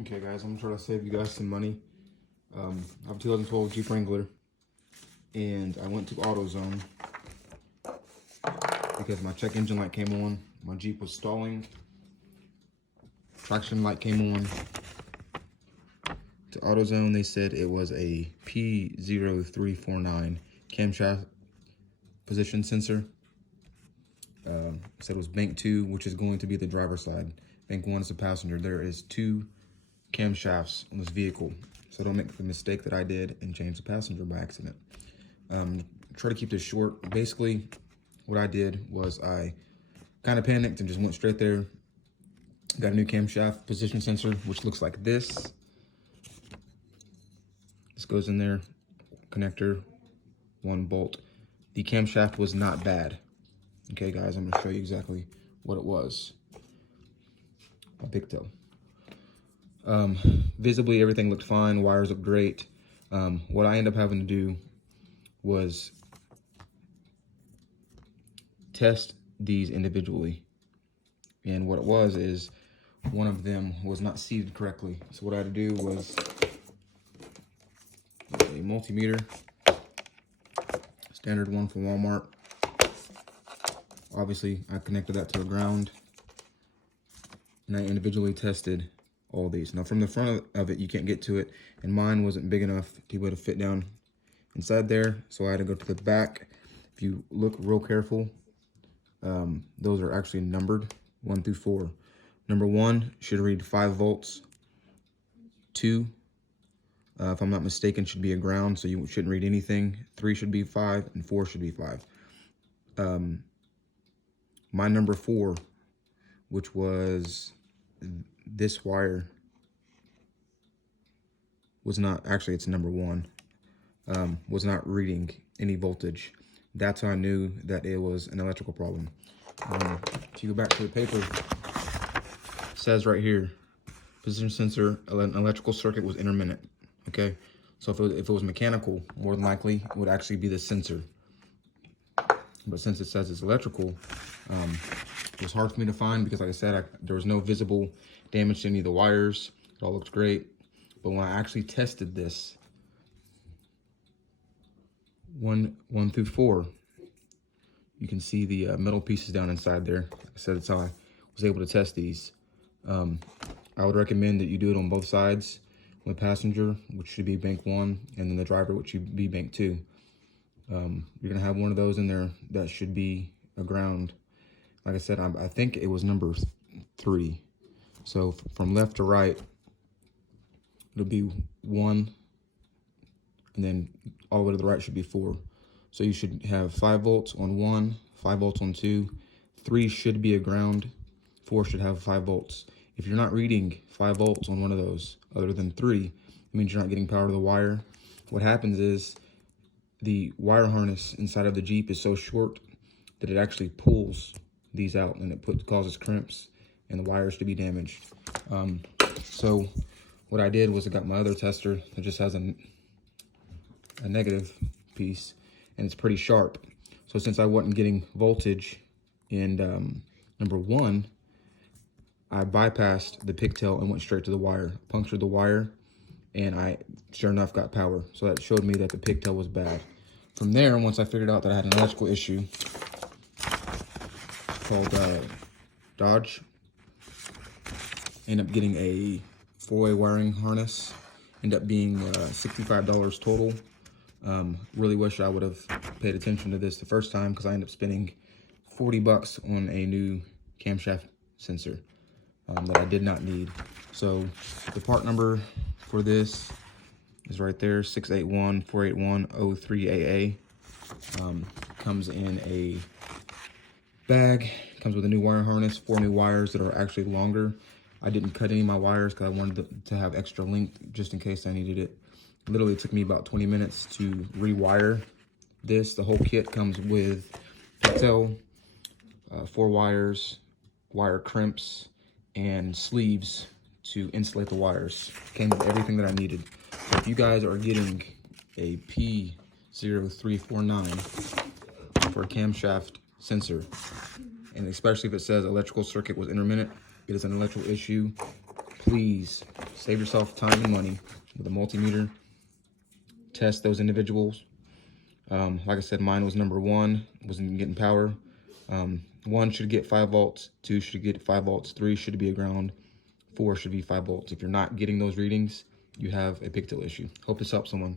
Okay guys, I'm trying to save you guys some money. I have a 2012 Jeep Wrangler and I went to AutoZone because my check engine light came on, my Jeep was stalling, traction light came on. To AutoZone, they said it was a P0349 camshaft position sensor. Said it was bank 2, which is going to be the driver's side. Bank 1 is the passenger. There is 2 camshafts on this vehicle, so don't make the mistake that I did and change the passenger by accident. Try to keep this short. Basically, what I did was I kind of panicked and just went straight there. Got a new camshaft position sensor, which looks like this. This goes in there, connector, 1 bolt. The camshaft was not bad. Okay, guys, I'm gonna show you exactly what it was. A pigtail. Visibly, everything looked fine. Wires looked great. What I ended up having to do was test these individually. And what it was is one of them was not seated correctly. So what I had to do was a multimeter, standard one from Walmart. Obviously, I connected that to the ground, and I individually tested all these. Now, from the front of it, you can't get to it, and mine wasn't big enough to be able to fit down inside there, so I had to go to the back. If you look real careful, those are actually numbered 1 through 4. Number 1 should read 5 volts. 2, if I'm not mistaken, should be a ground, so you shouldn't read anything. 3 should be 5, and 4 should be 5. My number 4, which was this wire, was not, actually it's number 1, was not reading any voltage. That's how I knew that it was an electrical problem. If you go back to the paper, it says right here, position sensor, an electrical circuit was intermittent. Okay, so if it was mechanical, more than likely it would actually be the sensor. But since it says it's electrical, it was hard for me to find because, like I said, there was no visible damage to any of the wires. It all looked great. But when I actually tested this, 1 through 4, you can see the metal pieces down inside there. Like I said, that's how I was able to test these. I would recommend that you do it on both sides. On the passenger, which should be bank 1, and then the driver, which should be bank 2. You're gonna have one of those in there that should be a ground. Like I said, I think it was number 3. So from left to right, it'll be 1, and then all the way to the right should be 4. So you should have 5 volts on 1, 5 volts on 2, 3 should be a ground, 4 should have 5 volts. If you're not reading 5 volts on one of those, other than 3, it means you're not getting power to the wire. What happens is the wire harness inside of the Jeep is so short that it actually pulls these out, and it causes crimps and the wires to be damaged. So what I did was I got my other tester that just has a negative piece, and it's pretty sharp. So since I wasn't getting voltage in number 1, I bypassed the pigtail and went straight to the wire, punctured the wire, and I sure enough got power. So that showed me that the pigtail was bad. From there, once I figured out that I had an electrical issue called Dodge, ended up getting a 4-way wiring harness. Ended up being $65 total. Really wish I would have paid attention to this the first time, because I ended up spending $40 on a new camshaft sensor that I did not need. So the part number for this is right there, 681-481-03AA. Comes in a bag, comes with a new wire harness, 4 new wires that are actually longer. I didn't cut any of my wires because I wanted to have extra length just in case I needed it. Literally took me about 20 minutes to rewire this. The whole kit comes with pigtail, 4 wires, wire crimps, and sleeves to insulate the wires. Came with everything that I needed. So if you guys are getting a P0349 for a camshaft sensor, and especially if it says electrical circuit was intermittent, it is an electrical issue, please Save yourself time and money with a multimeter. Test those individuals. Like I said, mine was number 1, wasn't getting power. 1 should get 5 volts, 2 should get 5 volts, 3 should be a ground, 4 should be 5 volts. If you're not getting those readings, you have a pigtail issue. Hope this helps someone.